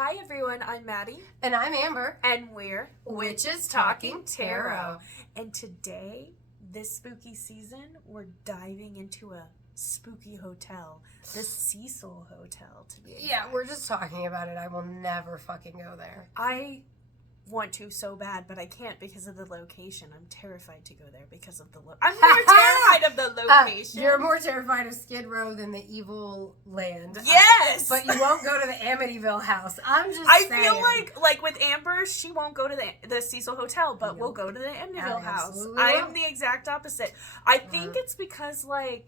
Hi everyone, I'm Maddie. And I'm Amber. And we're Witches Talking Tarot. And today, this spooky season, we're diving into a spooky hotel. The Cecil Hotel, to be exact. Yeah, we're just talking about it. I will never fucking go there. I want to so bad, but I can't because of the location. I'm terrified to go there because of the I'm more terrified of the location. You're more terrified of Skid Row than the evil land. Yes! But you won't go to the Amityville house. I'm just I saying. feel like with Amber, she won't go to the Cecil Hotel, but we'll go to the Amityville house. I'm the exact opposite. I think it's because, I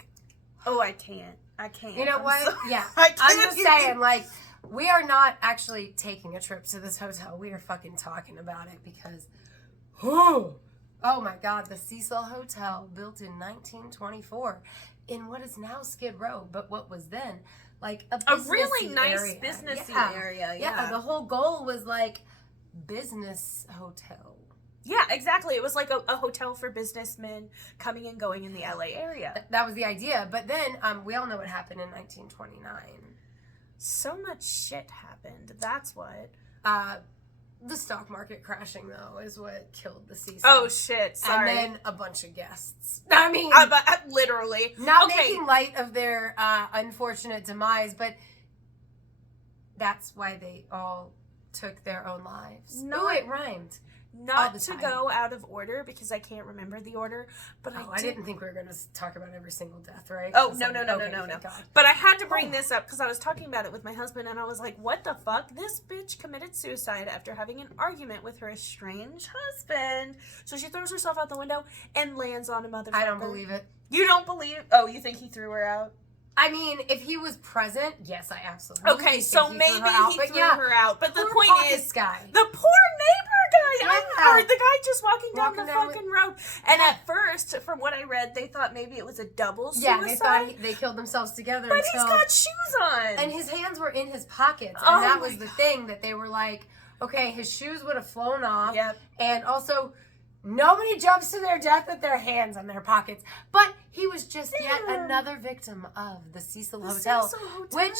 can't. You know what? So, yeah. I'm just saying, we are not actually taking a trip to this hotel. We are fucking talking about it because, oh my God, the Cecil Hotel, built in 1924 in what is now Skid Row, but what was then a really nice area. businessy area. Yeah, the whole goal was business hotel. Yeah, exactly. It was like a hotel for businessmen coming and going in the LA area. That was the idea. But then we all know what happened in 1929. So much shit happened. That's what. The stock market crashing, though, is what killed the Cecil. Oh, shit. Sorry. And then a bunch of guests. I mean... literally. Not making light of their unfortunate demise, but that's why they all took their own lives. No, it rhymed. Not to go out of order, because I can't remember the order, but I didn't think we were going to talk about every single death, right? Oh, no. But I had to bring this up, because I was talking about it with my husband, and I was like, what the fuck? This bitch committed suicide after having an argument with her estranged husband. So she throws herself out the window and lands on a motherfucker. I don't believe it. You don't believe? Oh, you think he threw her out? I mean, if he was present, yes, I absolutely. Okay, so maybe he threw her out. But the point is, guy. The poor neighbor guy, yeah. or the guy just walking down the fucking road. And at first, from what I read, they thought maybe it was a double suicide. Yeah, they thought they killed themselves together. But he's got shoes on, and his hands were in his pockets, and that was the thing that they were like, okay, his shoes would have flown off, and also. Nobody jumps to their death with their hands in their pockets. But he was just yet another victim of the Cecil Hotel, which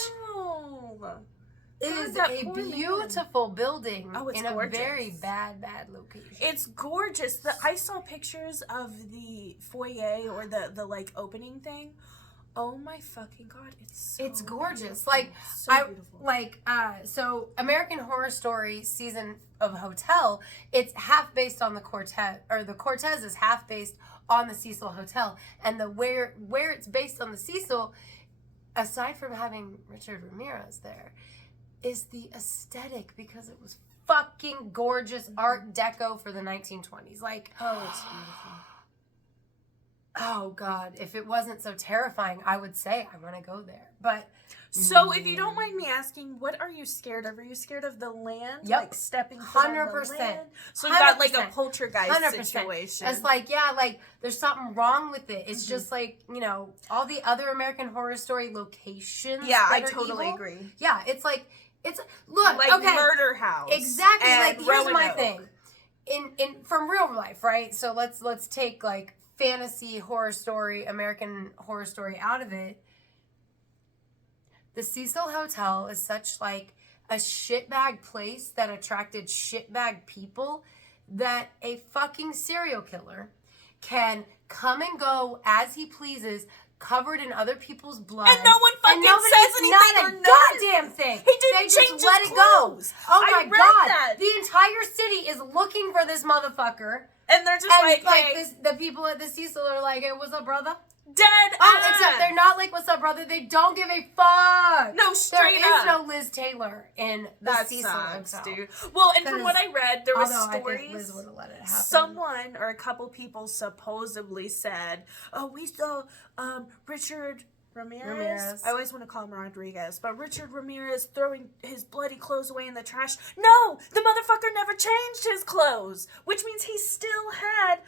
is a beautiful building in a very bad location. It's gorgeous. I saw pictures of the foyer or the opening thing. Oh my fucking God, it's gorgeous. Beautiful. So American Horror Story season of Hotel, it's half based on the Cortez is half based on the Cecil Hotel. And where it's based on the Cecil, aside from having Richard Ramirez there, is the aesthetic, because it was fucking gorgeous Art Deco for the 1920s. Oh, it's beautiful. Oh, God. If it wasn't so terrifying, I would say I want to go there. But... So, if you don't mind me asking, what are you scared of? Are you scared of the land? Yep. Stepping 100%. So, you got a poltergeist 100%. Situation. It's there's something wrong with it. It's just all the other American Horror Story locations. Yeah, I totally agree. Yeah, it's look, okay. Murder House. Exactly. Here's my Roanoke. thing. In from real life, right? So, let's take, fantasy horror story, American Horror Story out of it. The Cecil Hotel is such a shitbag place that attracted shitbag people that a fucking serial killer can come and go as he pleases, covered in other people's blood. And no one fucking says anything. Not a goddamn thing. He didn't change his let it go. Oh my God. That. The entire city is looking for this motherfucker. And they're just hey. The people at the Cecil are like, hey, what's up, brother? Dead ass. Except they're not like, what's up, brother? They don't give a fuck. No, straight up. There is no Liz Taylor in the Cecil Hotel. Dude. Well, and from what I read, there was stories. I think Liz would have let it happen. Someone or a couple people supposedly said, "Oh, we saw Richard Ramirez. I always want to call him Rodriguez, but Richard Ramirez throwing his bloody clothes away in the trash. No, the motherfucker never changed his clothes, which means he still had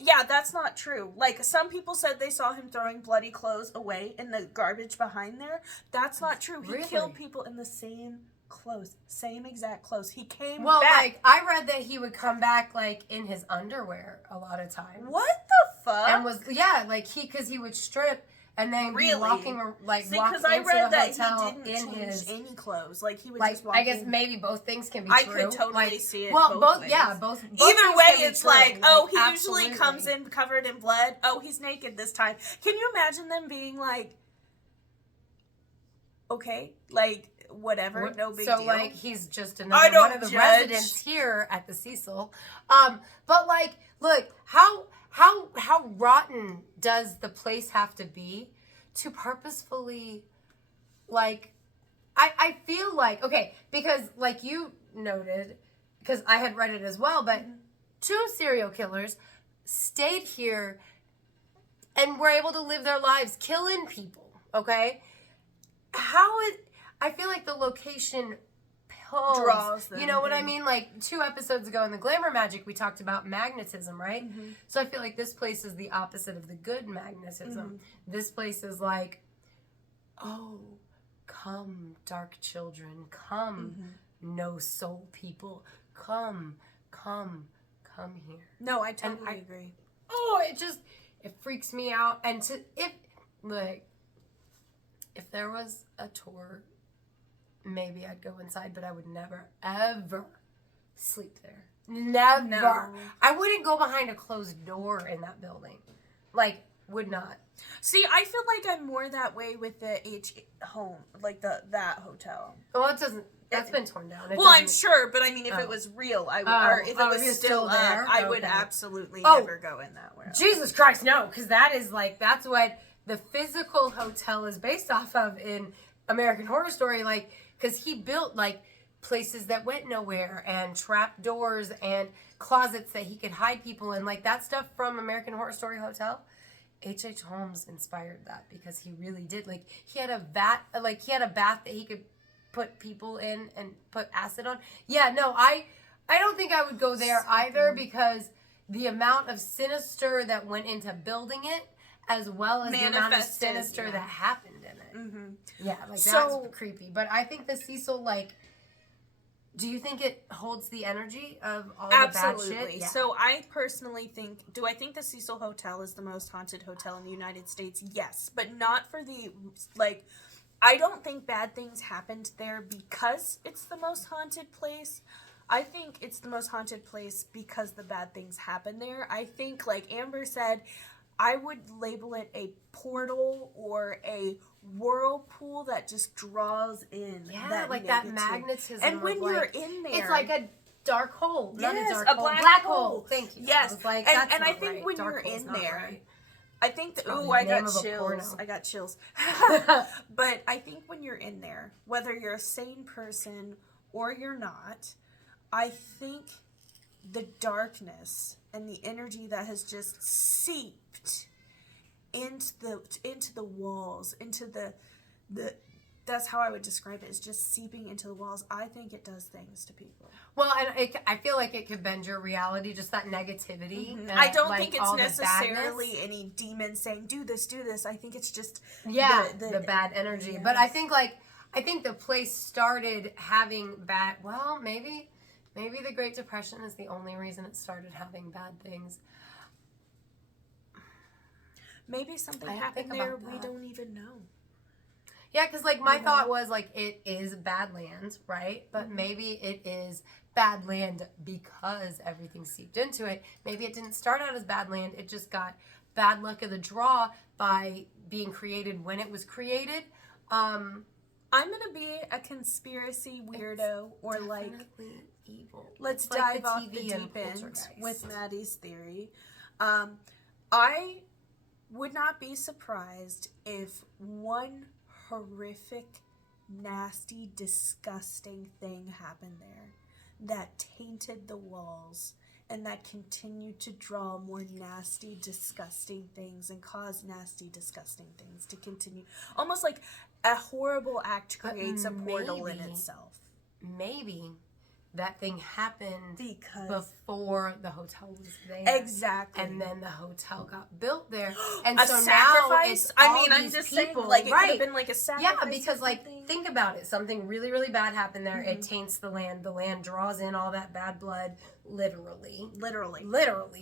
yeah, that's not true. Some people said they saw him throwing bloody clothes away in the garbage behind there. That's not true. He killed people in the same clothes, same exact clothes. He came back. I read that he would come back in his underwear a lot of times. What the fuck? And was because he would strip and then really be walking like see, walk because I into read the that hotel he didn't in change his any clothes. Like he would like. just walk I guess in. maybe both things can be I true. could totally like, see it. Well, both ways. yeah, both. Either things way, can be it's true. like, oh, he absolutely. usually comes in covered in blood. Oh, he's naked this time. Can you imagine them being like, okay, like whatever, no big deal. So like he's just another one of the residents here at the Cecil. But like, look, how rotten does the place have to be to purposefully, like, I feel like, okay, because like you noted, because I had read it as well, but 2 serial killers stayed here and were able to live their lives killing people, okay? I feel like the location draws them. You know what I mean? Like 2 episodes ago in the Glamour Magic, we talked about magnetism, right? So I feel like this place is the opposite of the good magnetism. This place is like, oh, come, dark children, come, no soul people, come here. No, I totally agree. Oh, it freaks me out. And if there was a tour, maybe I'd go inside, but I would never, ever sleep there. Never. No. I wouldn't go behind a closed door in that building. Like, would not. See, I feel like I'm more that way with the home, like that hotel. Well, it doesn't. That's been torn down. Well, I'm sure, but I mean, if it was real, I would, or if it was still there, I would absolutely never go in that way. Jesus Christ, no, because that's what the physical hotel is based off of in American Horror Story, like, because he built like places that went nowhere and trap doors and closets that he could hide people in, like that stuff from American Horror Story Hotel. H.H. Holmes inspired that because he really did. Like he had a bath that he could put people in and put acid on. Yeah, no, I don't think I would go there either because the amount of sinister that went into building it, as well as the amount of sinister that happened in it. Yeah, like that's creepy. But I think the Cecil, like, do you think it holds the energy of all the bad shit? Yeah. So I personally think, do I think the Cecil Hotel is the most haunted hotel in the United States? Yes, but not for the, like, I don't think bad things happened there because it's the most haunted place. I think it's the most haunted place because the bad things happen there. I think, like Amber said, I would label it a portal or a whirlpool that just draws in that like negative. that magnetism. And when you're in there, it's like a dark hole. Yes, not a dark hole. black hole. Thank you. Yes, like, and I think when you're in there, I think I got chills. I got chills. But I think when you're in there, whether you're a sane person or you're not, I think the darkness and the energy that has just seeped into the walls, into the that's how I would describe it, is just seeping into the walls. I think it does things to people. Well, and I feel like it could bend your reality, just that negativity. I don't think it's necessarily any demon saying, do this. I think it's just the bad energy. Yes. But I think the place started having bad, well, maybe the Great Depression is the only reason it started having bad things. Maybe something happened there we don't even know. Yeah, because, like, my thought was, like, it is bad land, right? But maybe it is bad land because everything seeped into it. Maybe it didn't start out as bad land. It just got bad luck of the draw by being created when it was created. I'm going to be a conspiracy weirdo or, like, evil. Let's dive off the deep end with Maddie's theory. I would not be surprised if one horrific, nasty, disgusting thing happened there that tainted the walls and that continued to draw more nasty, disgusting things and cause nasty, disgusting things to continue. Almost like a horrible act creates a portal in itself. Maybe that thing happened before the hotel was there. Exactly. And then the hotel got built there. And a so sacrifice? Now I'm just saying, like, it could have been like a sacrifice. Yeah, because, like, think about it. Something really, really bad happened there. It taints the land. The land draws in all that bad blood, literally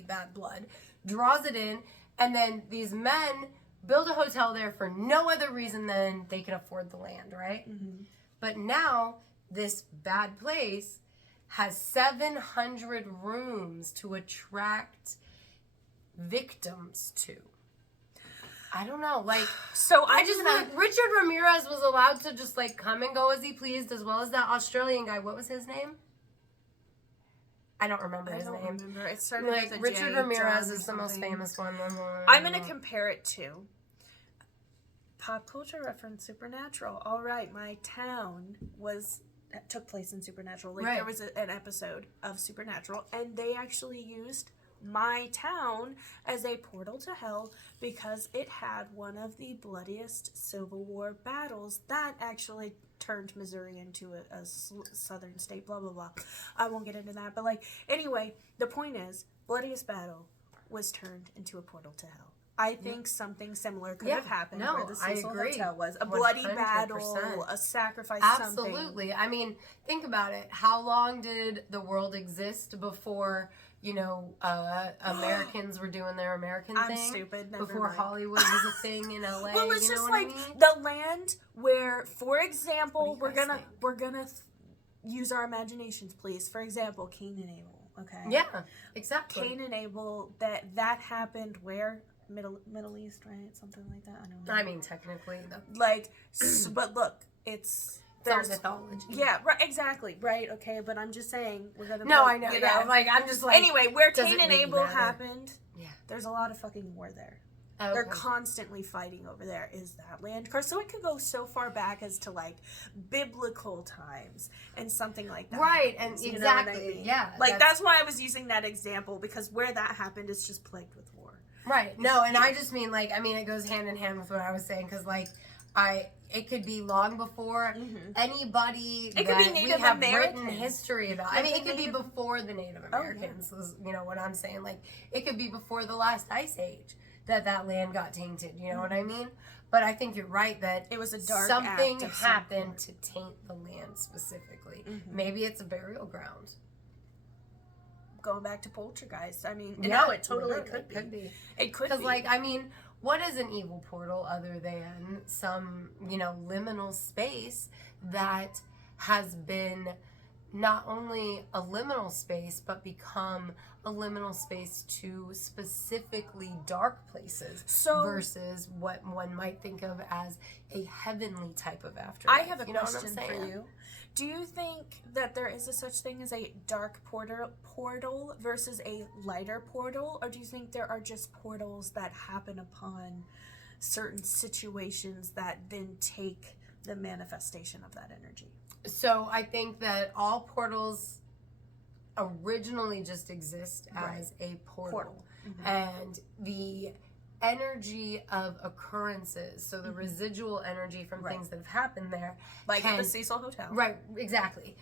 bad blood, draws it in. And then these men build a hotel there for no other reason than they can afford the land, right? Mm-hmm. But now this bad place has 700 rooms to attract victims to. I don't know, like, so I just feel like Richard Ramirez was allowed to just like come and go as he pleased, as well as that Australian guy. What was his name? I don't remember his name. Remember. It started Like with a Richard J, Ramirez John is the most something. famous one. I'm gonna compare it to pop culture reference, Supernatural. All right, my town took place in Supernatural. Like there was an episode of Supernatural, and they actually used my town as a portal to hell because it had one of the bloodiest Civil War battles that actually turned Missouri into a southern state, blah, blah, blah. I won't get into that. But, like, anyway, the point is, bloodiest battle was turned into a portal to hell. I think something similar could have happened where the Cecil Hotel was. A bloody 100%. Battle, a sacrifice, Absolutely. something. I mean, think about it. How long did the world exist before, Americans were doing their American thing? I'm stupid. Before Hollywood was a thing in LA. Well, it's just like I mean? the land where, for example, we're gonna use our imaginations, please. For example, Cain and Abel. Okay. Yeah, exactly. Cain and Abel. That happened where? Middle East, right? Something like that. I don't know. I mean, technically, but look, there's mythology. Yeah, right. Exactly. Right. Okay. But I'm just saying we're gonna. I know. Yeah. Like I'm just like. Anyway, where Cain and Abel happened. Yeah. There's a lot of fucking war there. Okay. They're constantly fighting over there. Is that land curse? So it could go so far back as to like biblical times and something like that. Right, and you exactly. Know what I mean? Yeah. Like that's why I was using that example because where that happened is just plagued with war. Right. No, and I just mean it goes hand in hand with what I was saying because it could be long before anybody it could be Native we have Americans. written history about. I mean, it could be before the Native Americans. Is, what I'm saying. Like it could be before the last ice age that land got tainted. You know what I mean? But I think you're right that it was a dark something act happened to taint the land specifically. Maybe it's a burial ground. Going back to Poltergeist. I mean, no, it totally could be. It could be. Because, what is an evil portal other than some, liminal space that has been not only a liminal space, but become a liminal space to specifically dark places versus what one might think of as a heavenly type of afterlife. I have a question for you. Do you think that there is a such thing as a dark portal versus a lighter portal? Or do you think there are just portals that happen upon certain situations that then take the manifestation of that energy? So I think that all portals originally just exist as a portal. And the energy of occurrences, so the residual energy from things that have happened there, like the Cecil Hotel, right? Exactly,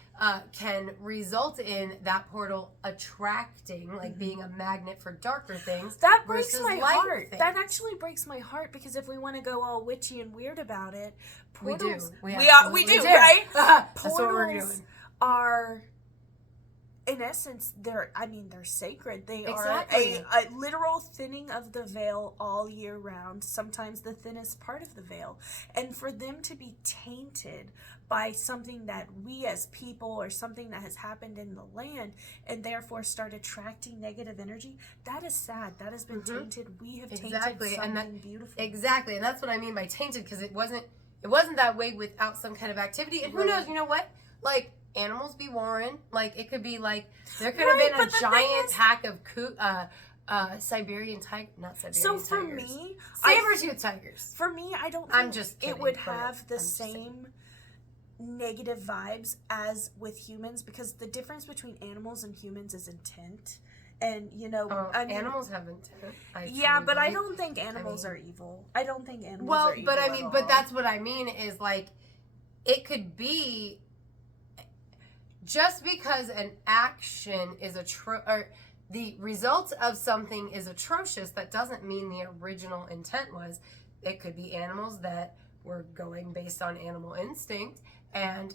can result in that portal attracting, being a magnet for darker things. That breaks my heart. Things. That actually breaks my heart because if we want to go all witchy and weird about it, portals, we do, right? That's what we're doing. Are. In essence, they're sacred. They exactly. are a literal thinning of the veil all year round, sometimes the thinnest part of the veil. And for them to be tainted by something that we as people or something that has happened in the land and therefore start attracting negative energy, that is sad. That has been tainted. We have tainted something beautiful. Exactly. And that's what I mean by tainted, because it wasn't that way without some kind of activity. And who knows, you know what? Animals be warring. It could be there could have been a giant pack of Siberian tiger, not Siberian so tigers. So for me, saber-tooth tigers. For me, I don't think it would have the same negative vibes as with humans, because the difference between animals and humans is intent. And animals have intent. But I don't think animals are evil. I don't think animals are evil. But that's what I mean is it could be. Just because an action is or the result of something is atrocious, that doesn't mean the original intent was. It could be animals that were going based on animal instinct, and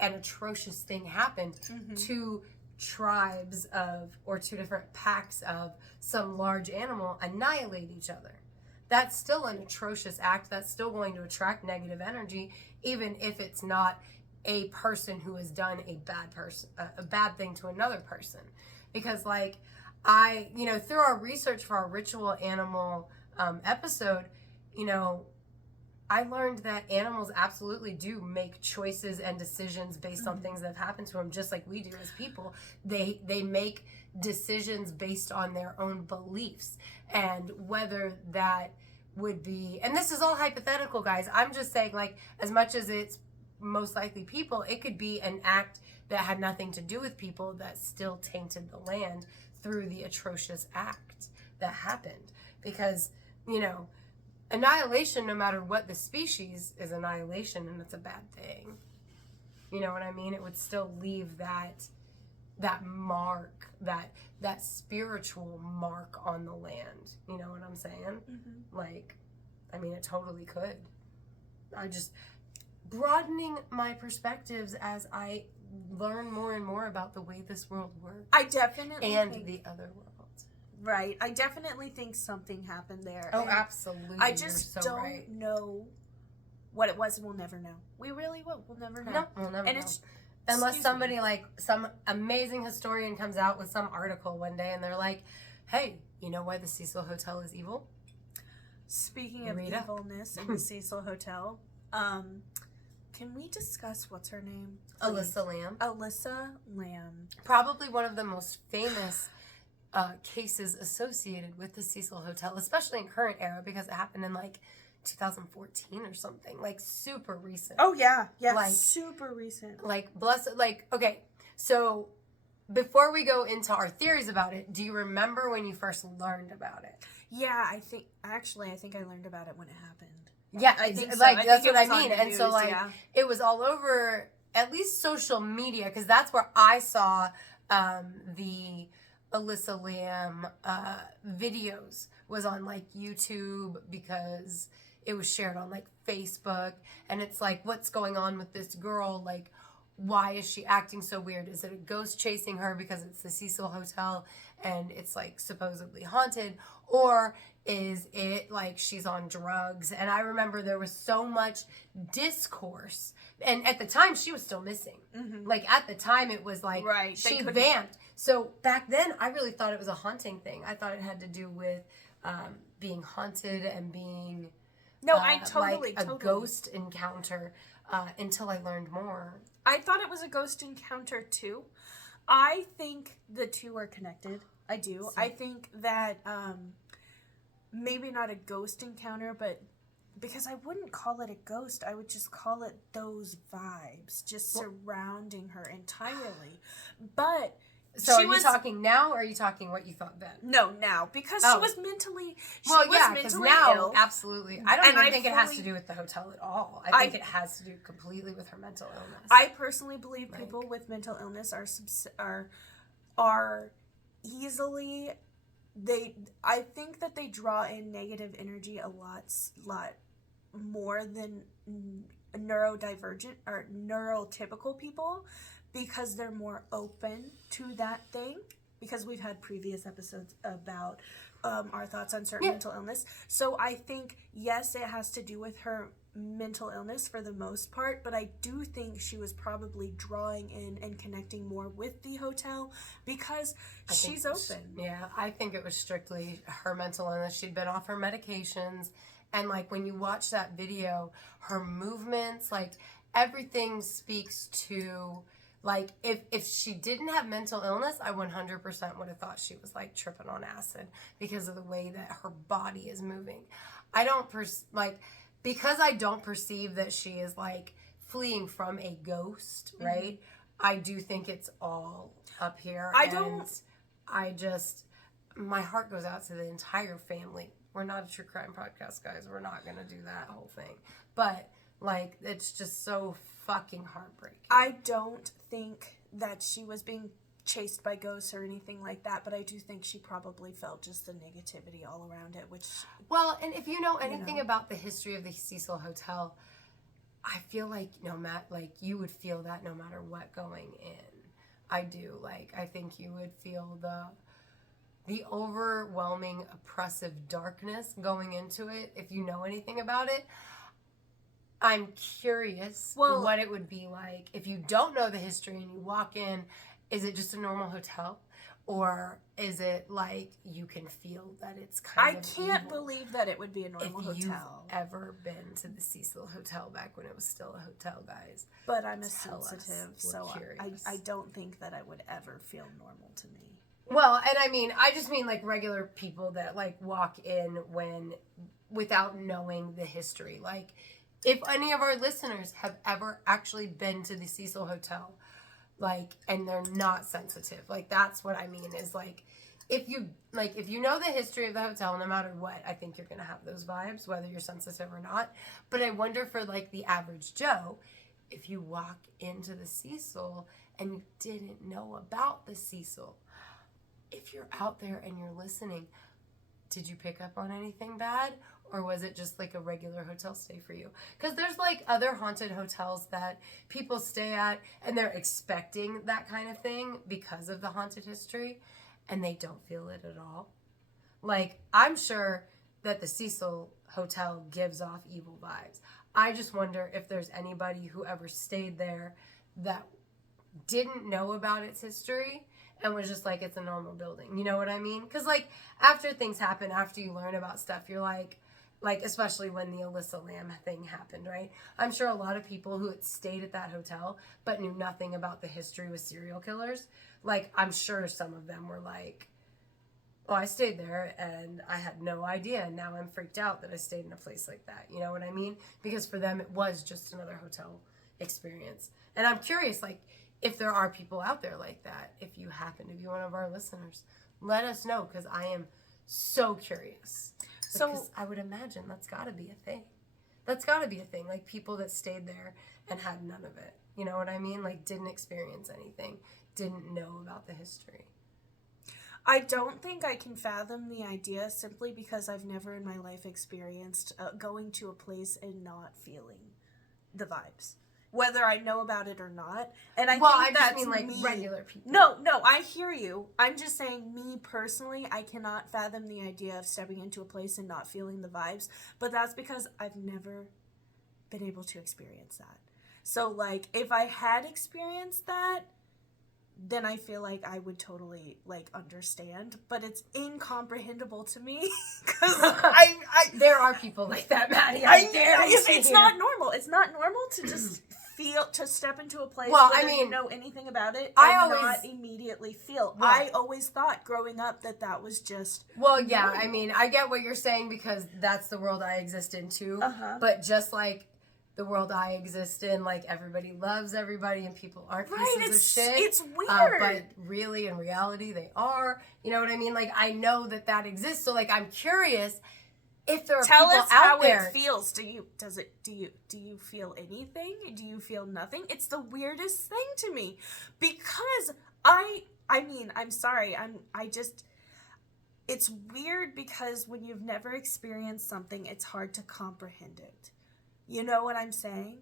an atrocious thing happened. Two tribes or two different packs of some large animal annihilate each other. that's still an atrocious act. That's still going to attract negative energy, even if it's not a person who has done a bad thing to another person. Because like through our research for our ritual animal episode, I learned that animals absolutely do make choices and decisions based on things that have happened to them, just like we do as people. They make decisions based on their own beliefs, and whether that would be, and this is all hypothetical, guys. I'm just saying, like, as much as it's most likely people, it could be an act that had nothing to do with people that still tainted the land through the atrocious act that happened. Because, annihilation, no matter what the species, is annihilation, and it's a bad thing. You know what I mean? It would still leave that mark, that spiritual mark on the land. You know what I'm saying? Mm-hmm. Like, I mean, it totally could. I just broadening my perspectives as I learn more and more about the way this world works. I definitely and the other world. Right. I definitely think something happened there. Oh, absolutely. I just don't know what it was, and we'll never know. We really will. We'll never know. No, we'll never know. Unless somebody, like, some amazing historian comes out with some article one day and they're like, hey, you know why the Cecil Hotel is evil? Speaking of evilness in the Cecil Hotel, can we discuss what's her name? Alyssa Lamb. Alyssa Lamb. Probably one of the most famous cases associated with the Cecil Hotel, especially in current era, because it happened in like 2014 or something, like super recent. Oh yeah, like super recent. Like okay, so before we go into our theories about it, do you remember when you first learned about it? Yeah, I think I learned about it when it happened. Yeah, I think so. Like that's what I mean. And news, so like it was all over at least social media, because that's where I saw the Alyssa Lamb videos, was on like YouTube, because it was shared on like Facebook, and it's like, what's going on with this girl? Like, why is she acting so weird? Is it a ghost chasing her because it's the Cecil Hotel and it's like supposedly haunted? Or is it like she's on drugs? And I remember there was so much discourse, and at the time she was still missing. Mm-hmm. Like at the time it was like she vamped. So back then I really thought it was a haunting thing. I thought it had to do with being haunted and being I totally like a ghost encounter, until I learned more. I thought it was a ghost encounter too. I think the two are connected. I do. I think that maybe not a ghost encounter, but because I wouldn't call it a ghost, I would just call it those vibes just surrounding her entirely. But so are you talking now, or are you talking what you thought then? No, now, because she was mentally now, ill. Absolutely. I don't even think it has to do with the hotel at all. I think it has to do completely with her mental illness. I personally believe people with mental illness are easily, I think that they draw in negative energy a lot more than neurodivergent or neurotypical people, because they're more open to that thing, because we've had previous episodes about our thoughts on certain mental illness. So I think, yes, it has to do with her mental illness for the most part, but I do think she was probably drawing in and connecting more with the hotel because she's open. Yeah, I think it was strictly her mental illness. She'd been off her medications, and like when you watch that video, her movements, like everything speaks to, like, if she didn't have mental illness, I 100% would have thought she was, like, tripping on acid because of the way that her body is moving. Because I don't perceive that she is, like, fleeing from a ghost, right? Mm-hmm. I do think it's all up here. My heart goes out to the entire family. We're not a true crime podcast, guys. We're not going to do that whole thing. But, like, it's just so fucking heartbreaking. I don't think that she was being chased by ghosts or anything like that, but I do think she probably felt just the negativity all around it, which... Well, and if you know anything about the history of the Cecil Hotel, I feel like you would feel that no matter what going in. I do. Like, I think you would feel the overwhelming, oppressive darkness going into it, if you know anything about it, I'm curious what it would be like if you don't know the history and you walk in. Is it just a normal hotel? Or is it like you can feel that it's kind of I can't evil? believe that it would be a normal If hotel. you've ever been to the Cecil Hotel back when it was still a hotel, guys. But I'm a tell us. sensitive, We're so curious. I don't think that I would ever feel normal to me. Well, and I mean, I just mean like regular people that like walk in without knowing the history. Like, if any of our listeners have ever actually been to the Cecil Hotel, like, and they're not sensitive, like, that's what I mean is like, if you know the history of the hotel, no matter what, I think you're gonna have those vibes, whether you're sensitive or not. But I wonder for like the average Joe, if you walk into the Cecil and you didn't know about the Cecil, if you're out there and you're listening, did you pick up on anything bad? Or was it just like a regular hotel stay for you? Because there's like other haunted hotels that people stay at and they're expecting that kind of thing because of the haunted history and they don't feel it at all. Like, I'm sure that the Cecil Hotel gives off evil vibes. I just wonder if there's anybody who ever stayed there that didn't know about its history and was just like, it's a normal building. You know what I mean? Because like after things happen, after you learn about stuff, you're like especially when the Alyssa Lamb thing happened, right? I'm sure a lot of people who had stayed at that hotel but knew nothing about the history with serial killers, like I'm sure some of them were like, oh, I stayed there and I had no idea, and now I'm freaked out that I stayed in a place like that. You know what I mean? Because for them it was just another hotel experience. And I'm curious, like, if there are people out there like that, if you happen to be one of our listeners, let us know, because I am so curious. Because I would imagine that's got to be a thing. That's got to be a thing. Like, people that stayed there and had none of it. You know what I mean? Like, didn't experience anything. Didn't know about the history. I don't think I can fathom the idea simply because I've never in my life experienced going to a place and not feeling the vibes, whether I know about it or not. And I think that's mean like me. Regular people. No, I hear you. I'm just saying, me personally, I cannot fathom the idea of stepping into a place and not feeling the vibes. But that's because I've never been able to experience that. So, like, if I had experienced that, then I feel like I would totally, like, understand. But it's incomprehensible to me because there are people like that, Maddie. It's not normal. It's not normal to just to step into a place whether you know anything about it and not immediately feel. Well, I always thought growing up that was just... Well, yeah, normal. I mean, I get what you're saying because that's the world I exist in too. Uh-huh. But just like the world I exist in, like, everybody loves everybody and people aren't pieces of shit. It's weird. But really, in reality, they are. You know what I mean? Like, I know that exists. So, like, I'm curious if there are people out there. Tell us how it feels. Do you feel anything? Do you feel nothing? It's the weirdest thing to me because I mean, I'm sorry. It's weird because when you've never experienced something, it's hard to comprehend it. You know what I'm saying?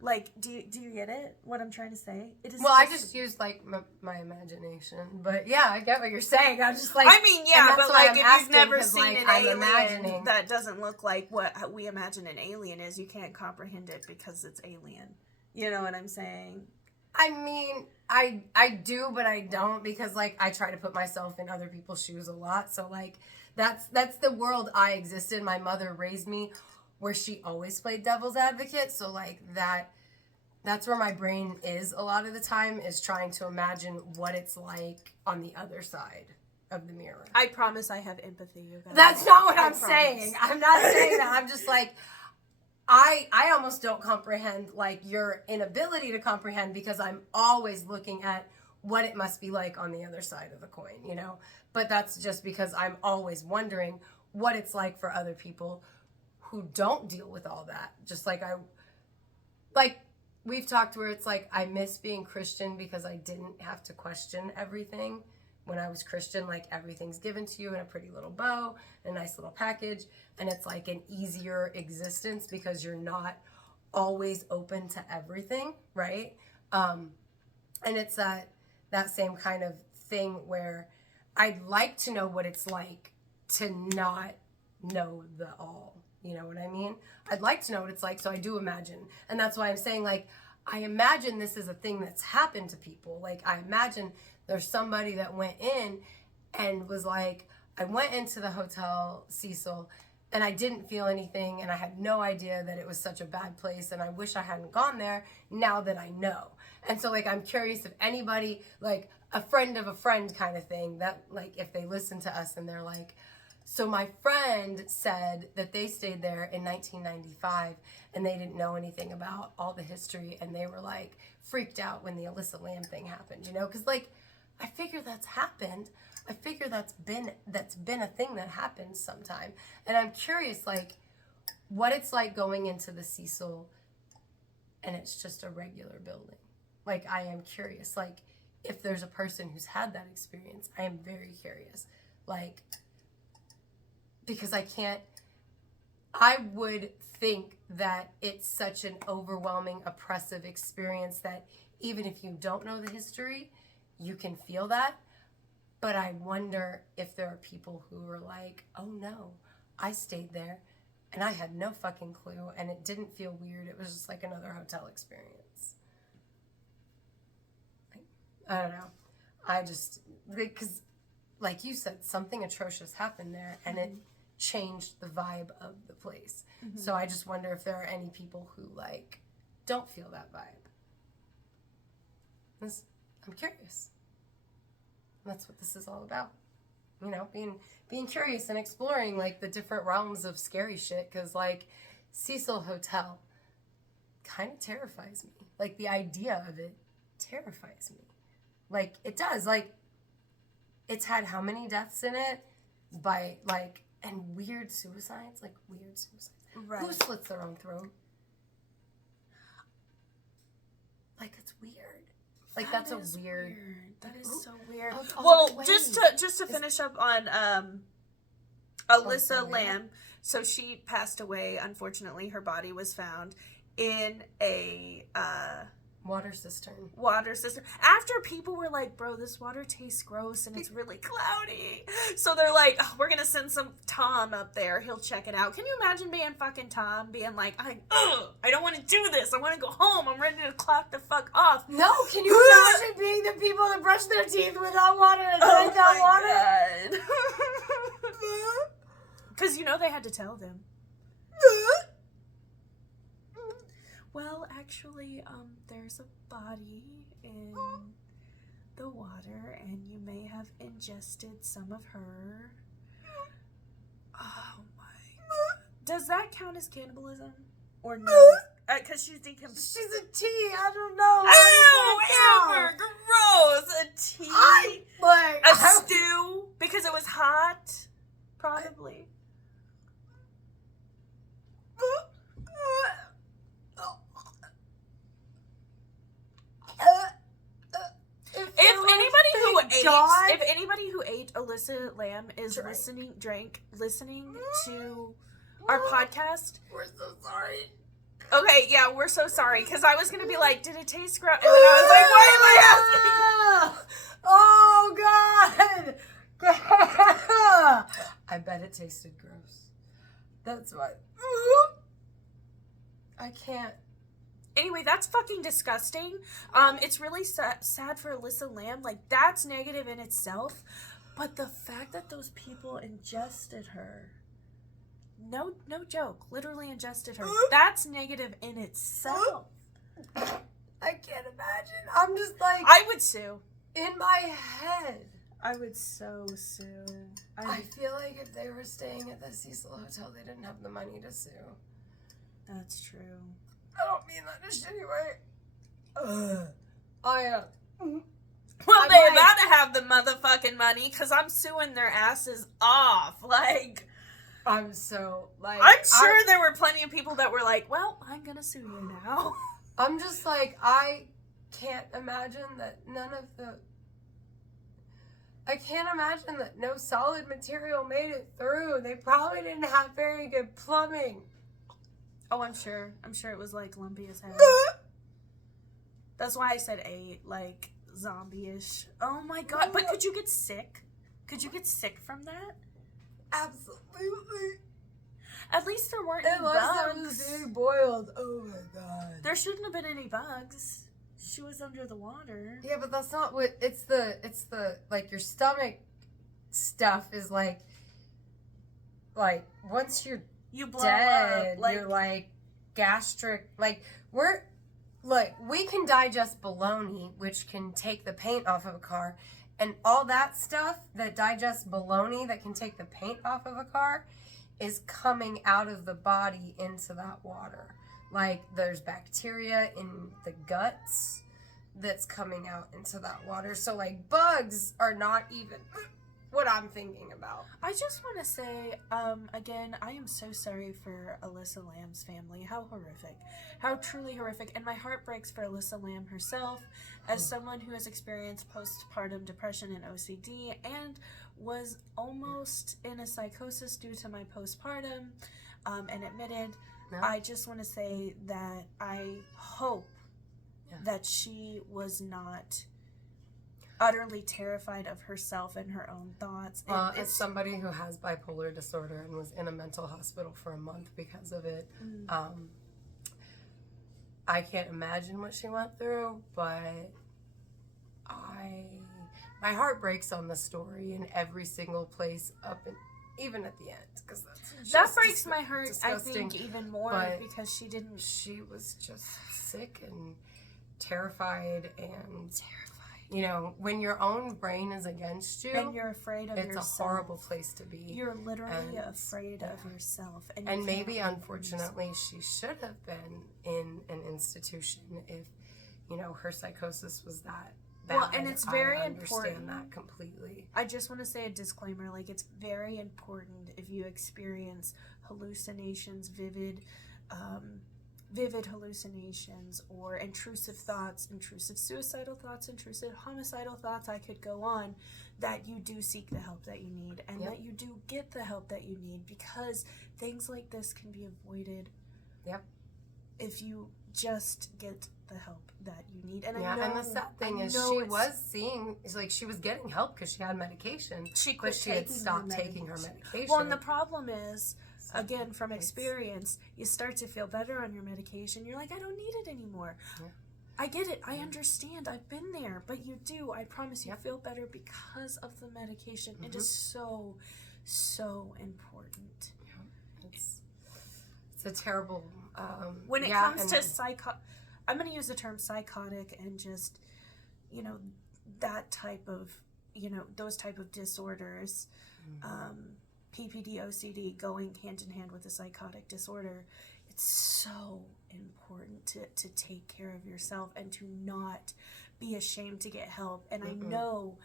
Like, do you get it? What I'm trying to say? It is. Well, I just used like my imagination, but yeah, I get what you're saying. I'm just like, I mean, yeah, but like if you've never seen like, an alien that doesn't look like what we imagine an alien is, you can't comprehend it because it's alien. You know what I'm saying? I mean, I do, but I don't, because like I try to put myself in other people's shoes a lot. So like that's the world I exist in. My mother raised me where she always played devil's advocate. So like that's where my brain is a lot of the time, is trying to imagine what it's like on the other side of the mirror. I promise I have empathy, you guys. That's not what I'm saying. I'm not saying that. I'm just like, I almost don't comprehend like your inability to comprehend, because I'm always looking at what it must be like on the other side of the coin, you know? But that's just because I'm always wondering what it's like for other people who don't deal with all that. Just like we've talked where it's like, I miss being Christian because I didn't have to question everything. When I was Christian, like, everything's given to you in a pretty little bow, a nice little package, and it's like an easier existence because you're not always open to everything, right? And it's that same kind of thing where I'd like to know what it's like to not know the all. You know what I mean? I'd like to know what it's like, so I do imagine. And that's why I'm saying, like, I imagine this is a thing that's happened to people. Like, I imagine there's somebody that went in and was like, I went into the hotel, Cecil, and I didn't feel anything, and I had no idea that it was such a bad place, and I wish I hadn't gone there now that I know. And so, like, I'm curious if anybody, like, a friend of a friend kind of thing, that, like, if they listen to us and they're like, so my friend said that they stayed there in 1995 and they didn't know anything about all the history, and they were like freaked out when the Alyssa Lamb thing happened, you know? Because, like, I figure that's happened. I figure that's been a thing that happens sometime. And I'm curious, like, what it's like going into the Cecil and it's just a regular building. Like, I am curious. Like, if there's a person who's had that experience, I am very curious. Like, because I would think that it's such an overwhelming, oppressive experience that even if you don't know the history, you can feel that. But I wonder if there are people who are like, oh no, I stayed there and I had no fucking clue and it didn't feel weird. It was just like another hotel experience. I don't know. I just, because like you said, something atrocious happened there and it changed the vibe of the place. Mm-hmm. So I just wonder if there are any people who like don't feel that vibe. I'm curious. That's what this is all about. You know, being curious and exploring like the different realms of scary shit, because like Cecil Hotel kind of terrifies me. Like the idea of it terrifies me. Like it does. Like it's had how many deaths in it by like, and weird suicides, like weird suicides. Right. Who slits their own throat? Like it's weird. Like that's a weird. That is so weird. Well, just to finish up on Alyssa Lamb. So she passed away. Unfortunately, her body was found in a water cistern. After people were like, bro, this water tastes gross and it's really cloudy. So they're like, oh, we're going to send some Tom up there. He'll check it out. Can you imagine being fucking Tom being like, I don't want to do this. I want to go home. I'm ready to clock the fuck off. No, can you imagine being the people that brush their teeth without water and drink that water? Because, you know, they had to tell them. Well, actually, there's a body in the water, and you may have ingested some of her. Oh my God. Does that count as cannibalism? Or no? Because she's decomposed. She's a tea. I don't know. Ew, gross. A tea? A stew? Because it was hot? Probably. If anybody who ate Alyssa Lamb is listening to our podcast, we're so sorry. Okay, yeah, we're so sorry, because I was gonna be like, did it taste gross? And then I was like, why am I asking? Oh God! I bet it tasted gross. That's why. I can't. Anyway, that's fucking disgusting. It's really sad for Alyssa Lamb. Like, that's negative in itself. But the fact that those people ingested her, no joke, literally ingested her, that's negative in itself. I can't imagine. I'm just like... I would sue. In my head. I would so sue. I feel like if they were staying at the Cecil Hotel, they didn't have the money to sue. That's true. I don't mean that in a shitty way. Well, they about to have the motherfucking money, because I'm suing their asses off. Like, I'm so, like... I'm sure there were plenty of people that were like, well, I'm gonna sue you now. I'm just like, I can't imagine that I can't imagine that no solid material made it through. They probably didn't have very good plumbing. Oh, I'm sure it was, like, lumpy as hell. That's why I said 8, like, zombie-ish. Oh, my God. But could you get sick? Could you get sick from that? Absolutely. At least there weren't any bugs. Being boiled. Oh my god. There shouldn't have been any bugs. She was under the water. Yeah, but that's not what it's the like your stomach stuff is like once you're blow dead, up, you're like gastric we can digest bologna, which can take the paint off of a car, and all that stuff that digests bologna that can take the paint off of a car is coming out of the body into that water. Like there's bacteria in the guts that's coming out into that water. So like bugs are not even what I'm thinking about. I just want to say, again, I am so sorry for Alyssa Lamb's family. How horrific. How truly horrific. And my heart breaks for Alyssa Lamb herself as someone who has experienced postpartum depression and OCD and was almost in a psychosis due to my postpartum and admitted. No. I just want to say that I hope that she was not utterly terrified of herself and her own thoughts. Well, as somebody who has bipolar disorder and was in a mental hospital for a month because of it, I can't imagine what she went through, but my heart breaks on the story in every single place up and even at the end, because that breaks my heart. Disgusting. I think even more because she was just sick and terrified and you know, when your own brain is against you and you're afraid of yourself, it's a horrible place to be. You're literally afraid of yourself, and maybe unfortunately she should have been in an institution if her psychosis was that bad. Well, and it's very I important. Understand that completely. I just want to say a disclaimer, like it's very important if you experience hallucinations, vivid hallucinations, or intrusive thoughts, intrusive suicidal thoughts, intrusive homicidal thoughts, I could go on, that you do seek the help that you need and that you do get the help that you need, because things like this can be avoided if you just get the help that you need. And I know, and the sad thing is she was getting help because she had medication, but she had stopped taking her medication. Well, and the problem is, again, from experience, you start to feel better on your medication. You're like, I don't need it anymore. Yeah. I get it. I understand. I've been there. But you do. I promise you feel better because of the medication. It is so, so important. Yeah. It's a terrible... when it comes to I'm going to use the term psychotic and just, that type of, those type of disorders, PPD, OCD going hand in hand with a psychotic disorder. It's so important to take care of yourself and to not be ashamed to get help. And I know,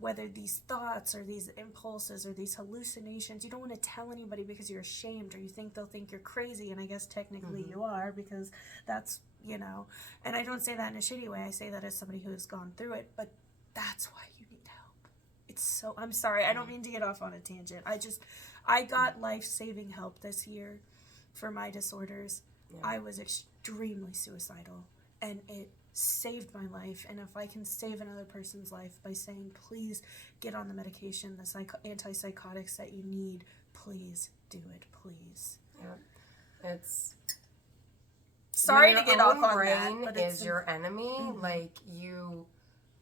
whether these thoughts or these impulses or these hallucinations, you don't want to tell anybody because you're ashamed or you think they'll think you're crazy. And I guess technically you are, because that's, and I don't say that in a shitty way. I say that as somebody who has gone through it, but that's why you need help. It's so, I'm sorry, I don't mean to get off on a tangent. I got life-saving help this year for my disorders. Yeah. I was extremely suicidal, and it saved my life. And if I can save another person's life by saying, please get on the medication, the antipsychotics that you need, please do it, please. Yeah, it's... Sorry to get off on that. Your own brain is your enemy. Like, you,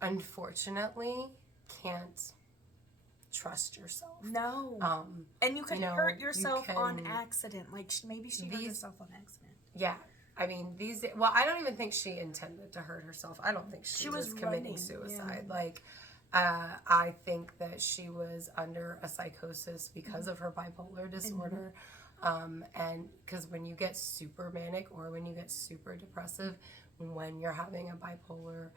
unfortunately, can't trust yourself. No. And you could hurt yourself on accident. Like, maybe she hurt herself on accident. Yeah. I mean, I don't even think she intended to hurt herself. I don't think she was committing suicide. Yeah. Like, I think that she was under a psychosis because of her bipolar disorder. And because when you get super manic or when you get super depressive, when you're having a bipolar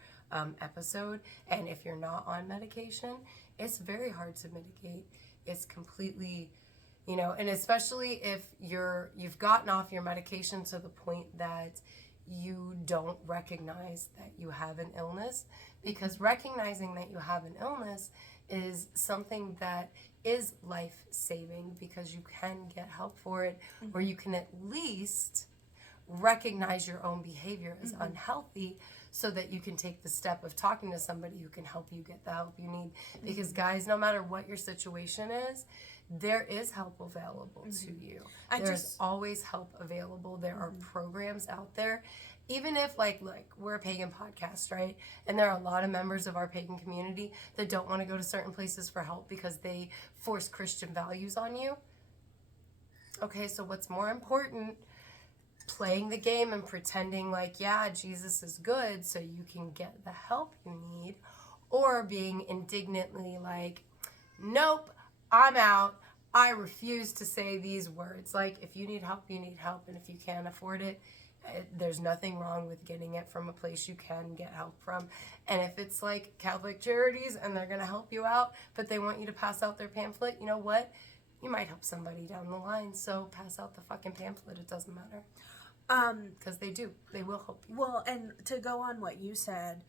episode, and if you're not on medication, it's very hard to mitigate. It's completely, and especially if you've gotten off your medication to the point that you don't recognize that you have an illness, because recognizing that you have an illness is something that is life-saving, because you can get help for it, or you can at least recognize your own behavior as unhealthy, so that you can take the step of talking to somebody who can help you get the help you need. Because guys, no matter what your situation is, there is help available to you. There's always help available. There are programs out there. Even if like we're a pagan podcast, right? And there are a lot of members of our pagan community that don't want to go to certain places for help because they force Christian values on you. Okay, so what's more important? Playing the game and pretending like, yeah, Jesus is good so you can get the help you need, or being indignantly like, nope, I'm out. I refuse to say these words. Like, if you need help, you need help. And if you can't afford it, there's nothing wrong with getting it from a place you can get help from. And if it's like Catholic Charities and they're going to help you out, but they want you to pass out their pamphlet, you know what? You might help somebody down the line. So pass out the fucking pamphlet. It doesn't matter. Because they do. They will help you. Well, and to go on what you said,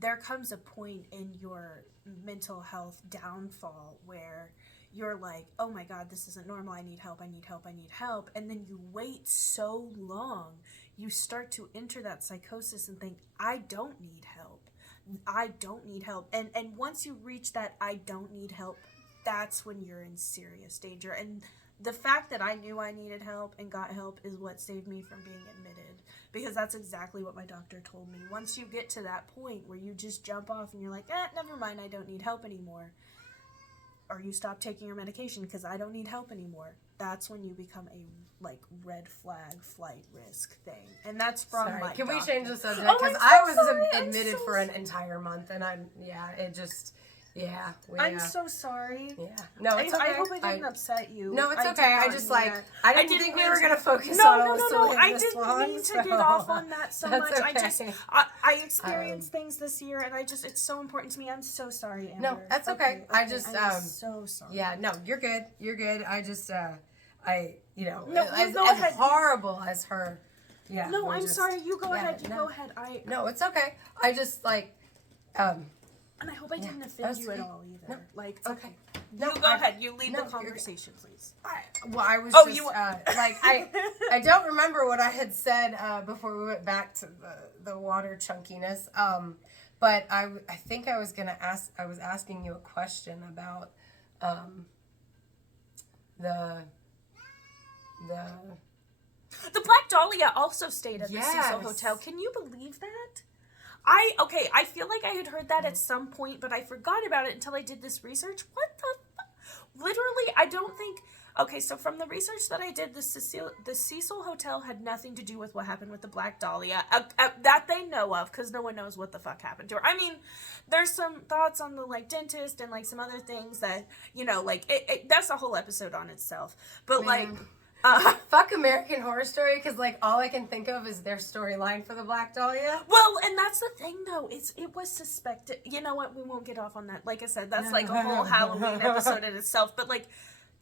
there comes a point in your mental health downfall where you're like, oh my God, this isn't normal. I need help. I need help. I need help. And then you wait so long, you start to enter that psychosis and think, I don't need help. I don't need help. And once you reach that I don't need help, that's when you're in serious danger. And the fact that I knew I needed help and got help is what saved me from being admitted. Because that's exactly what my doctor told me. Once you get to that point where you just jump off and you're like, never mind, I don't need help anymore. Or you stop taking your medication because I don't need help anymore. That's when you become a red flag flight risk thing. And that's from my doctor. Can we change the subject? Oh, because I was admitted for an entire month and I'm so sorry. Yeah. No, it's okay. I hope I didn't upset you. No, it's okay. I just I didn't think we were going to focus on No. I didn't mean to get off on that so much. Okay. I experienced things this year and it's so important to me. I'm so sorry, Amber. No, that's okay. I'm so sorry. Yeah, no, you're good. You're good. I just No, as horrible as her. Yeah. No, I'm sorry. You go ahead. Go ahead. No, it's okay. I just and I hope I didn't offend you at all either. No, it's okay. No, go ahead. You lead the conversation, please. I was I don't remember what I had said before we went back to the water chunkiness. But I think I was asking you a question about the Black Dahlia also stayed at the Cecil Hotel. Can you believe that? I feel like I had heard that at some point, but I forgot about it until I did this research. What the literally, I don't think... Okay, so from the research that I did, the Cecil Hotel had nothing to do with what happened with the Black Dahlia, that they know of, because no one knows what the fuck happened to her. I mean, there's some thoughts on the, dentist and, some other things that, that's a whole episode on itself. But, fuck American Horror Story, because all I can think of is their storyline for the Black Dahlia. Well, and that's the thing though, it was suspected. You know what? We won't get off on that. Like I said, that's a whole Halloween episode in itself. But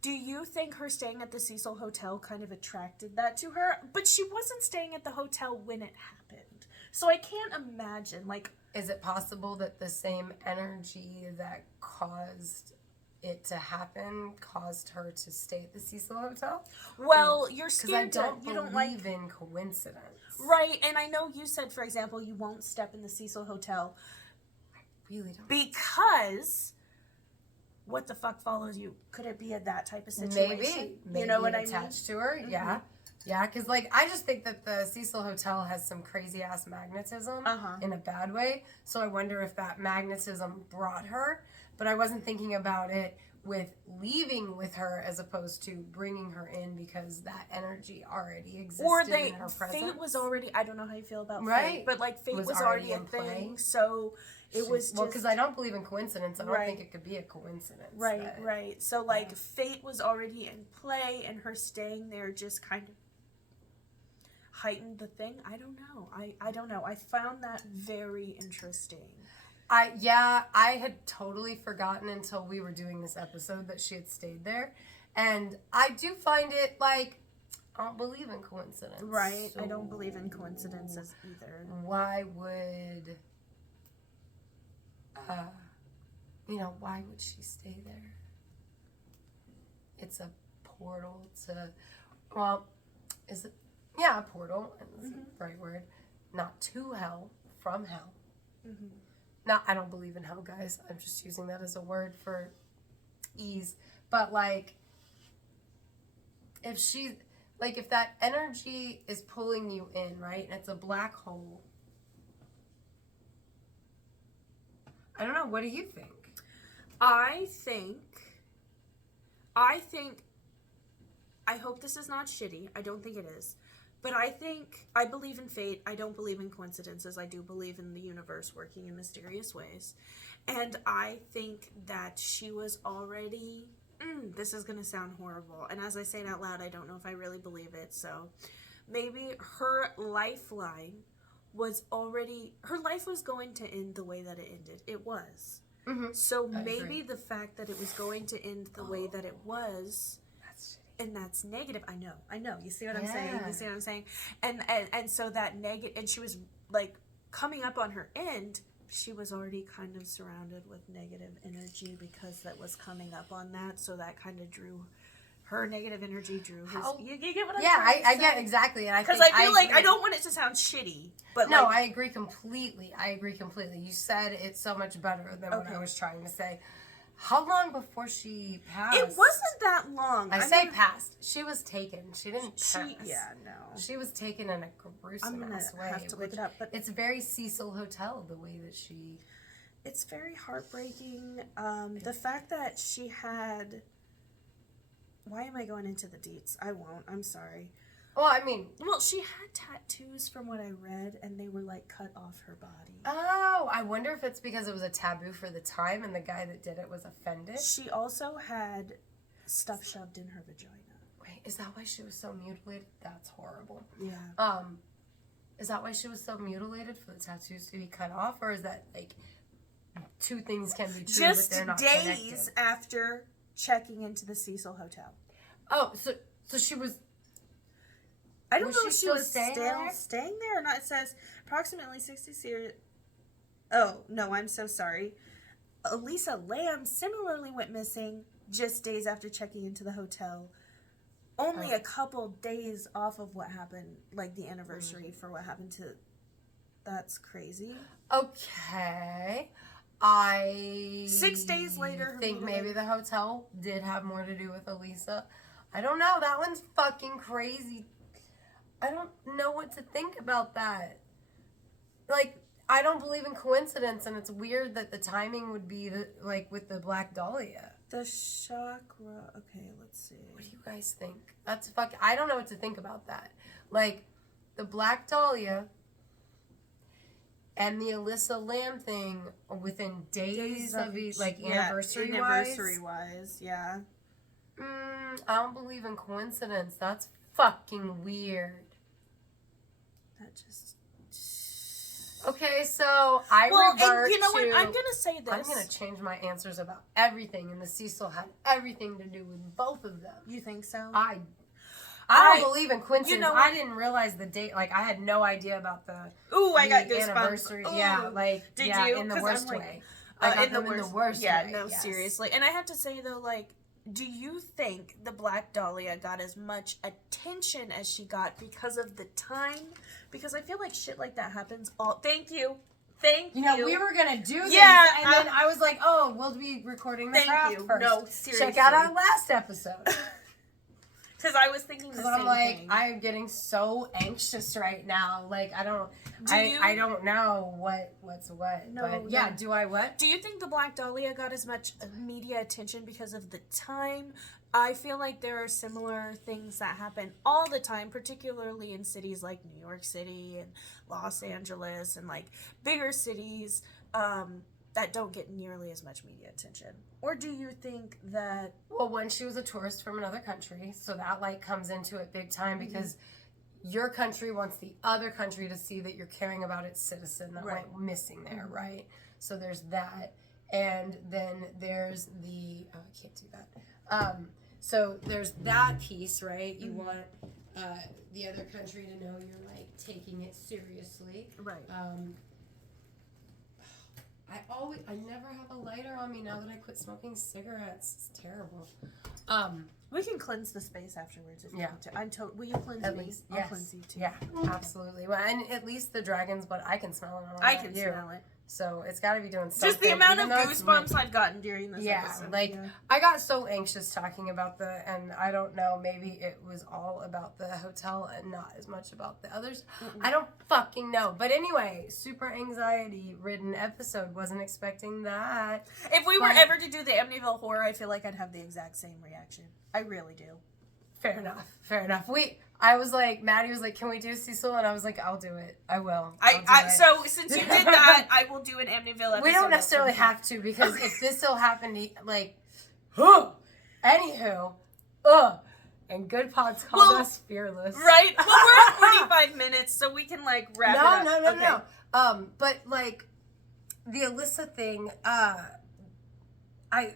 do you think her staying at the Cecil Hotel kind of attracted that to her? But she wasn't staying at the hotel when it happened, so I can't imagine. Is it possible that the same energy that caused it to happen caused her to stay at the Cecil Hotel? Well, you're scared. Because I don't believe in coincidence. Right, and I know you said, for example, you won't step in the Cecil Hotel. I really don't. Because what the fuck follows you? Could it be that type of situation? Maybe you know what attached to her. Mm-hmm. Yeah, because I just think that the Cecil Hotel has some crazy ass magnetism in a bad way. So I wonder if that magnetism brought her. But I wasn't thinking about it with leaving with her as opposed to bringing her in because that energy already existed in her presence. Fate was already, I don't know how you feel about fate, but fate was already a thing. So it was just... Well, because I don't believe in coincidence. I don't think it could be a coincidence. Right. So fate was already in play and her staying there just kind of heightened the thing. I don't know. I don't know. I found that very interesting. I had totally forgotten until we were doing this episode that she had stayed there. And I do find it I don't believe in coincidence. Right. So I don't believe in coincidences either. Why would why would she stay there? It's a portal to, is it? Yeah, a portal. That's the right word. Not to hell. from hell. Mm-hmm. Now, I don't believe in hell, guys. I'm just using that as a word for ease. But, like, if that energy is pulling you in, right, and it's a black hole, I don't know. What do you think? I hope this is not shitty. I don't think it is. But I believe in fate. I don't believe in coincidences. I do believe in the universe working in mysterious ways. And I think that she was already, this is going to sound horrible. And as I say it out loud, I don't know if I really believe it. So maybe her lifeline was already, her life was going to end the way that it ended. It was. Mm-hmm. So maybe the fact that it was going to end the way that it was, and that's negative. I know. You see what I'm saying? And so that negative, and she was like coming up on her end, she was already kind of surrounded with negative energy because that was coming up on that. So that kind of drew her negative energy, drew his. You get what I'm saying? I get exactly. And because I feel like I don't want it to sound shitty, but no, like, I agree completely. You said it so much better than what I was trying to say. How long before she passed? It wasn't that long. I say passed. She was taken. She didn't pass. Yeah, no. She was taken in a gruesome ass way. Have to look it up, but it's very Cecil Hotel the way that she. It's very heartbreaking. The fact that she had. Why am I going into the deets? I won't. I'm sorry. Well, I mean... Well, she had tattoos from what I read, and they were, like, cut off her body. Oh, I wonder if it's because it was a taboo for the time, and the guy that did it was offended. She also had stuff shoved in her vagina. Wait, is that why she was so mutilated? That's horrible. Yeah. Is that why she was so mutilated, for the tattoos to be cut off, or is that, like, two things can be true, but they're not connected? Just days after checking into the Cecil Hotel. Oh, so she was... I don't know if she was staying there or not. It says approximately 60 years. Oh, no, I'm so sorry. Elisa Lamb similarly went missing just days after checking into the hotel. Only a couple days off of what happened, like the anniversary for what happened to... That's crazy. Okay. 6 days later... I think maybe the hotel did have more to do with Elisa. I don't know. That one's fucking crazy. I don't know what to think about that. Like, I don't believe in coincidence, and it's weird that the timing would be, like, with the Black Dahlia. The chakra... Okay, let's see. What do you guys think? That's fucking... I don't know what to think about that. Like, the Black Dahlia and the Elisa Lamb thing within days of like, anniversary-wise, yeah. I don't believe in coincidence. That's fucking weird. That just... Okay, so I revert and you know to... what? I'm going to say this. I'm going to change my answers about everything, and the Cecil had everything to do with both of them. You think so? I don't believe in coincidence. You know I didn't realize the date. Like, I had no idea about the... Ooh, I got anniversary. Ooh. Yeah, like... Did yeah, you? in the worst way. In the worst way. Yeah, no, seriously. And I have to say, though, like, do you think the Black Dahlia got as much attention as she got because of the time? Because I feel like shit like that happens all... Thank you. You know, we were going to do this, and then I was like, oh, we'll be recording the craft first. No, seriously. Check out our last episode. Because I was thinking the same thing. I'm like, I'm getting so anxious right now. Like, I don't know what's what. No, but yeah, do I what? Do you think the Black Dahlia got as much media attention because of the time? I feel like there are similar things that happen all the time, particularly in cities like New York City and Los Angeles and like bigger cities that don't get nearly as much media attention. Or do you think that... Well, one, she was a tourist from another country, so that like comes into it big time because your country wants the other country to see that you're caring about its citizen that went missing there, right? So there's that. And then there's the... Oh, I can't do that. So there's that piece, right? You want the other country to know you're like taking it seriously. Right. I never have a lighter on me now that I quit smoking cigarettes. It's terrible. We can cleanse the space afterwards if you want to. Will you cleanse at me? least, I'll cleanse you too. Yeah, absolutely. Well, and at least the dragon's blood, I can smell it. I can smell it. So it's got to be doing something. Just the amount of goosebumps I've gotten during this episode. I got so anxious talking about and I don't know, maybe it was all about the hotel and not as much about the others. I don't fucking know. But anyway, super anxiety-ridden episode. Wasn't expecting that. If we were ever to do the Amityville Horror, I feel like I'd have the exact same reaction. I really do. Fair enough. I was like, Maddie was like, can we do Cecil? And I was like, I'll do it. I will. So since you did that, I will do an Amityville episode. We don't necessarily have to, because if this still happened, like, anywho, and Good Pods called us fearless. Right? Well, we're at 45 minutes, so we can, like, wrap it up. No. But, like, the Alyssa thing,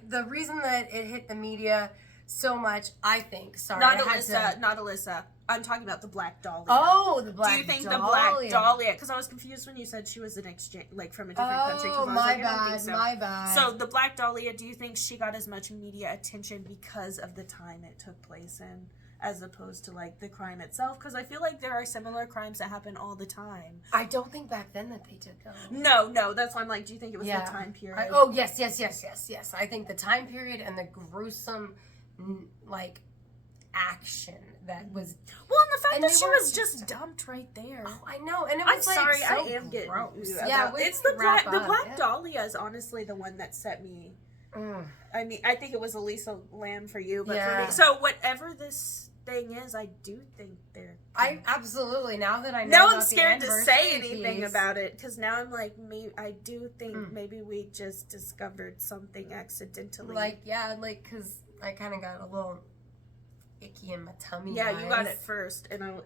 the reason that it hit the media so much, I think. Sorry, not Alyssa. I'm talking about the Black Dahlia. Oh, the Black Dahlia. Do you think the Black Dahlia? Because I was confused when you said she was an exchange, like from a different country. Oh, my bad. So the Black Dahlia, do you think she got as much media attention because of the time it took place in, as opposed to like the crime itself? Because I feel like there are similar crimes that happen all the time. I don't think back then that they did though. No. That's why I'm like, do you think it was the time period? Yes. I think the time period and the gruesome, like, action that was. Well, and the fact that she was just dumped right there. Oh, I know, and it was I'm sorry, so I am getting gross. it's the Black Dahlia is honestly the one that set me. I mean, I think it was Elisa Lamb for you, but for me, so whatever this thing is, I do think they're. I absolutely, now that I know. Now I'm scared to say anything about it, because now I'm like, I do think maybe we just discovered something accidentally. Because I kind of got a little icky in my tummy. Yeah, guys. you got it first, and then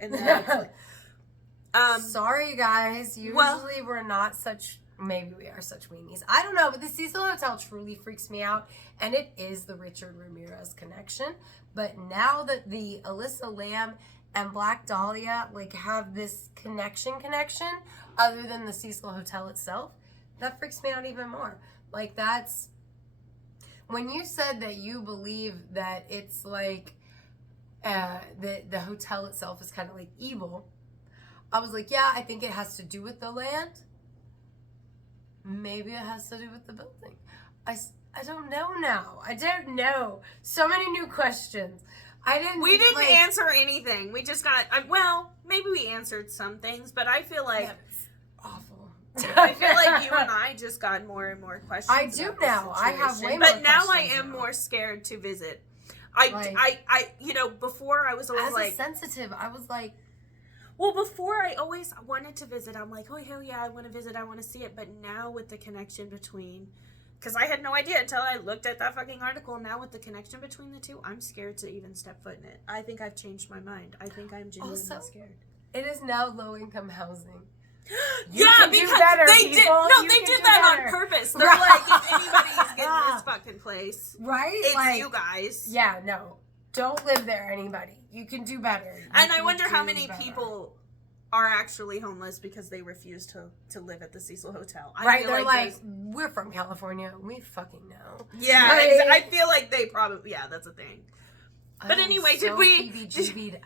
like, sorry, guys. Usually we're not such. Maybe we are such weenies. I don't know, but the Cecil Hotel truly freaks me out, and it is the Richard Ramirez connection. But now that the Alyssa Lamb and Black Dahlia like have this connection, other than the Cecil Hotel itself, that freaks me out even more. Like, that's when you said that you believe that it's like the hotel itself is kind of like evil. I was like, yeah, I think it has to do with the land. Maybe it has to do with the building. I don't know now. I don't know. So many new questions. We didn't answer anything. We just got, maybe we answered some things, but I feel like. That's awful. I feel like you and I just got more and more questions. I do now. I have way more questions. But now I am more scared to visit. Before I was always like. As a sensitive, I was like. Well, before I always wanted to visit. I'm like, oh, hell yeah, I want to visit. I want to see it. But now with the connection between. Because I had no idea until I looked at that fucking article. Now with the connection between the two, I'm scared to even step foot in it. I think I've changed my mind. I think I'm genuinely scared. It is now low-income housing. Because they did that on purpose. They're like, if anybody's getting this fucking place, right? It's you guys. Yeah, no. Don't live there, anybody. You can do better. And I wonder how many people are actually homeless because they refuse to live at the Cecil Hotel. They're like, we're from California. We fucking know. Yeah, I feel like they probably, that's a thing. But anyway, did we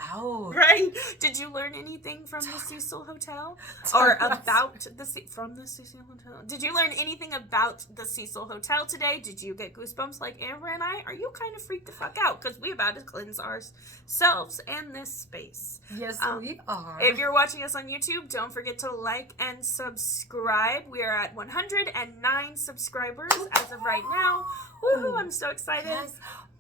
out? Right? Did you learn anything from the Cecil Hotel? Or about from the Cecil Hotel? Did you learn anything about the Cecil Hotel today? Did you get goosebumps like Amber and I? Are you kind of freaked the fuck out? Because we're about to cleanse ourselves and this space. Yes, we are. If you're watching us on YouTube, don't forget to like and subscribe. We are at 109 subscribers as of right now. Woohoo, I'm so excited. Yes.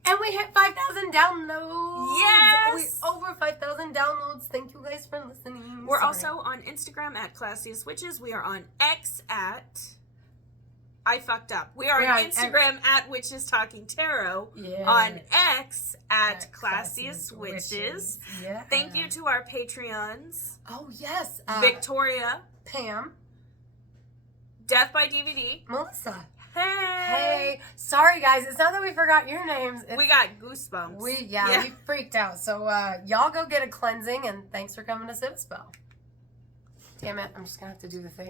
And we hit 5,000 downloads. Yes! We over 5,000 downloads. Thank you guys for listening. We're also on Instagram at Classiest Witches. We are on X at... I fucked up. We are on Instagram at Witches Talking Tarot. Yeah. On X at Classiest Witches. Yeah. Thank you to our Patreons. Oh, yes. Victoria. Pam. Death by DVD. Melissa. Hey. Sorry guys, it's not that we forgot your names. We got goosebumps. We freaked out. So y'all go get a cleansing, and thanks for coming to Sip Spell. Damn it, I'm just gonna have to do the thing.